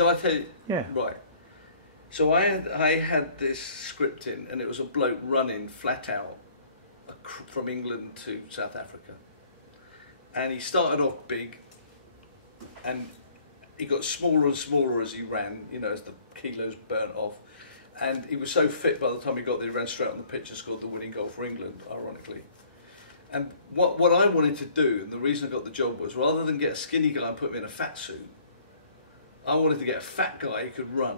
Shall I tell you? Yeah. Right. So I had this script in, and it was a bloke running flat out from England to South Africa. And he started off big, and he got smaller and smaller as he ran, you know, as the kilos burnt off. And he was so fit by the time he got there, he ran straight on the pitch and scored the winning goal for England, ironically. And what I wanted to do, and the reason I got the job was, rather than get a skinny guy and put him in a fat suit, I wanted to get a fat guy who could run,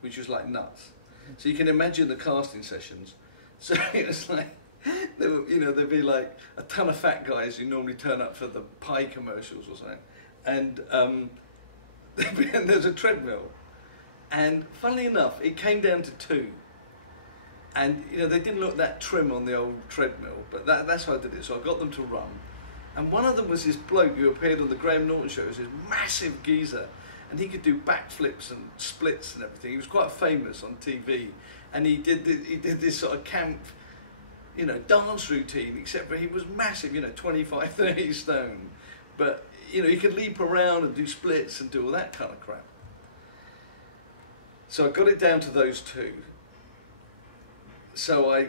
which was like nuts. So you can imagine the casting sessions. So it was like, there'd be like a ton of fat guys who normally turn up for the pie commercials or something. And there's a treadmill. And funnily enough, it came down to 2. And they didn't look that trim on the old treadmill, but that's how I did it. So I got them to run. And one of them was this bloke who appeared on the Graham Norton show. It was this massive geezer. And he could do backflips and splits and everything. He was quite famous on TV. And he did this sort of camp, dance routine, except for he was massive, 25, 30 stone. But, he could leap around and do splits and do all that kind of crap. So I got it down to those 2. So I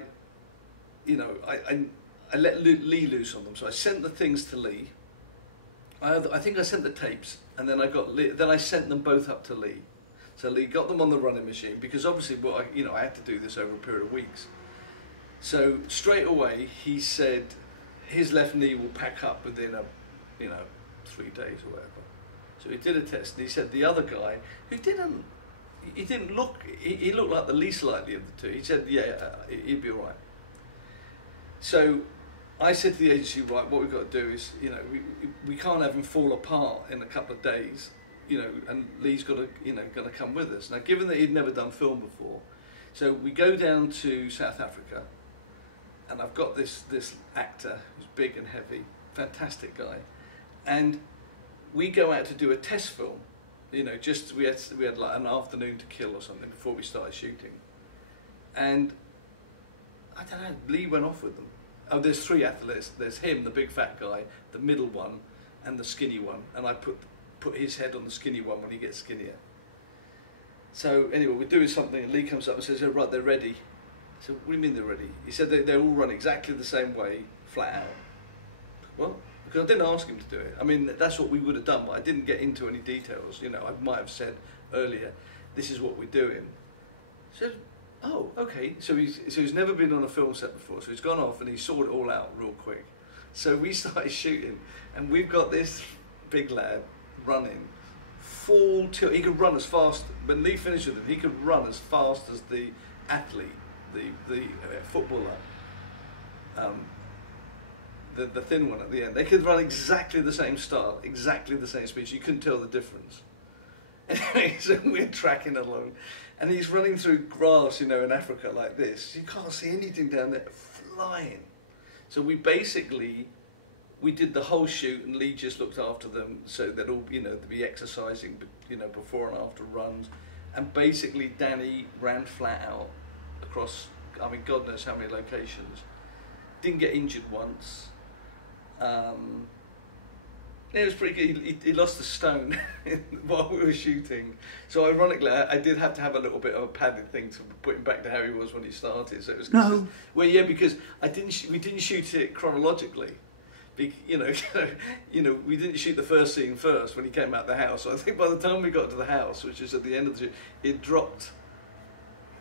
let Lee loose on them. So I sent the things to Lee. I think I sent the tapes, and then I sent them both up to Lee. So Lee got them on the running machine, because obviously, I had to do this over a period of weeks. So straight away, he said his left knee will pack up within 3 days or whatever. So he did a test, and he said the other guy, who he looked like the least likely of the 2. He said, he'd be all right. So I said to the agency, right, what we've got to do is, we can't have him fall apart in a couple of days, and Lee's got to come with us. Now, given that he'd never done film before, so we go down to South Africa, and I've got this actor who's big and heavy, fantastic guy, and we go out to do a test film. We had like an afternoon to kill or something before we started shooting, and I don't know, Lee went off with them. Oh, there's 3 athletes. There's him, the big fat guy, the middle one, and the skinny one. And I put his head on the skinny one when he gets skinnier. So anyway, we're doing something, and Lee comes up and says, "Oh, right, they're ready." I said, "What do you mean they're ready?" He said, they all run exactly the same way, flat out. Well, because I didn't ask him to do it. I mean, that's what we would have done, but I didn't get into any details. I might have said earlier, this is what we're doing. So, oh, okay. So he's never been on a film set before. So he's gone off and he sorted it all out real quick. So we started shooting, and we've got this big lad running full tilt. He could run as fast. When Lee finished with him, he could run as fast as the athlete, the footballer. The thin one at the end. They could run exactly the same style, exactly the same speed. You couldn't tell the difference. Anyway, so we're tracking along, and he's running through grass, in Africa like this. You can't see anything down there, flying. So we did the whole shoot, and Lee just looked after them, so they'd all, they'd be exercising, before and after runs. And basically, Danny ran flat out across, God knows how many locations. Didn't get injured once. It was pretty good. He lost a stone while we were shooting. So ironically, I did have to have a little bit of a padded thing to put him back to how he was when he started. So it was well, yeah, because we didn't shoot it chronologically. We didn't shoot the first scene first when he came out the house. So I think by the time we got to the house, which is at the end of the shoot, it dropped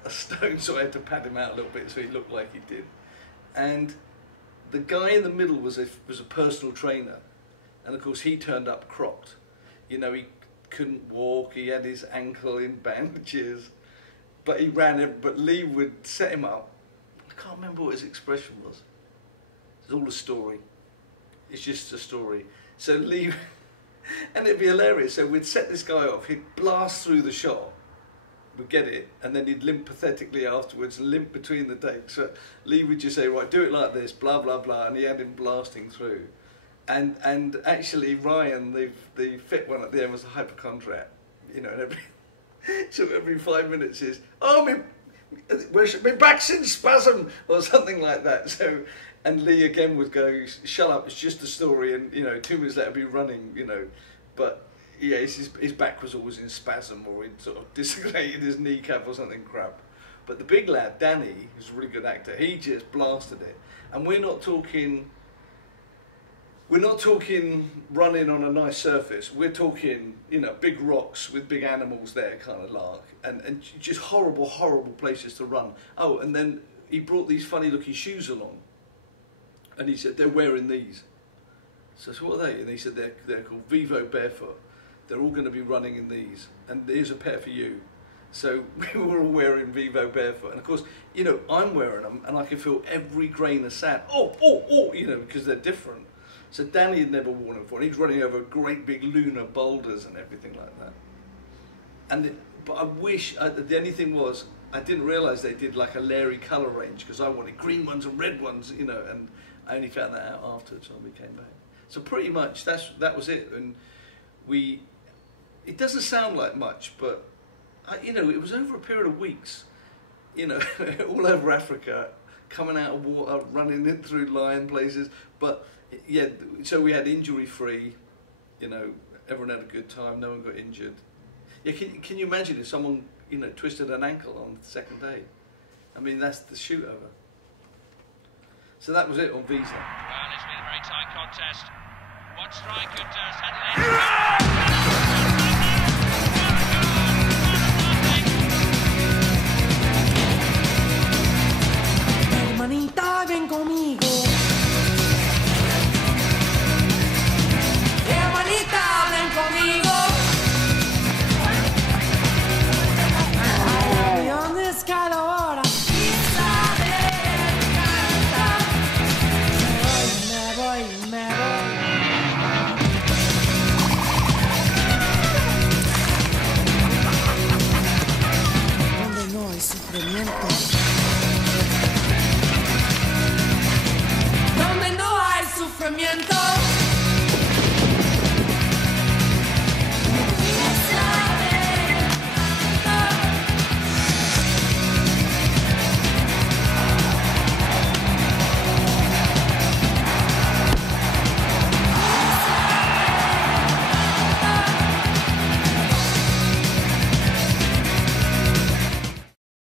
a stone, so I had to pad him out a little bit so he looked like he did. And the guy in the middle was a personal trainer, and of course he turned up cropped. He couldn't walk. He had his ankle in bandages, but he ran it. But Lee would set him up. I can't remember what his expression was. It's all a story. It's just a story. So Lee, and it'd be hilarious. So we'd set this guy off. He'd blast through the shot. We'd get it, and then he'd limp pathetically afterwards, limp between the takes. So Lee would just say, right, do it like this, blah, blah, blah, and he had him blasting through. And actually Ryan, the fit one at the end, was a hypochondriac, and every 5 minutes is, my back's in spasm, or something like that. So, and Lee again would go, shut up, it's just a story, and 2 minutes later be running, but Yeah, his back was always in spasm, or he'd sort of dislocated his kneecap or something crap. But the big lad, Danny, who's a really good actor, he just blasted it. And we're not talking running on a nice surface. We're talking, you know, big rocks with big animals there, kind of lark, and just horrible, horrible places to run. Oh, and then he brought these funny looking shoes along, and he said, they're wearing these. So I said, what are they? And he said, they're called Vivo Barefoot. They're all going to be running in these, and here's a pair for you. So we were all wearing Vivo Barefoot, and of course, you know, I'm wearing them, and I can feel every grain of sand. Oh, you know, because they're different. So Danny had never worn them before, and he's running over great big lunar boulders and everything like that. But I wish, the only thing was, I didn't realise they did like a Larry colour range, because I wanted green ones and red ones, you know, and I only found that out afterwards when we came back. So pretty much that was it, and it doesn't sound like much, but you know, it was over a period of weeks, you know, all over Africa, coming out of water, running in through lion places. But yeah, so we had injury free, you know, everyone had a good time, no one got injured. Yeah, can you imagine if someone, you know, twisted an ankle on the second day? I mean, that's the shoot over. So that was it on Visa. Well, it's been a very tight contest. One strike could settle it.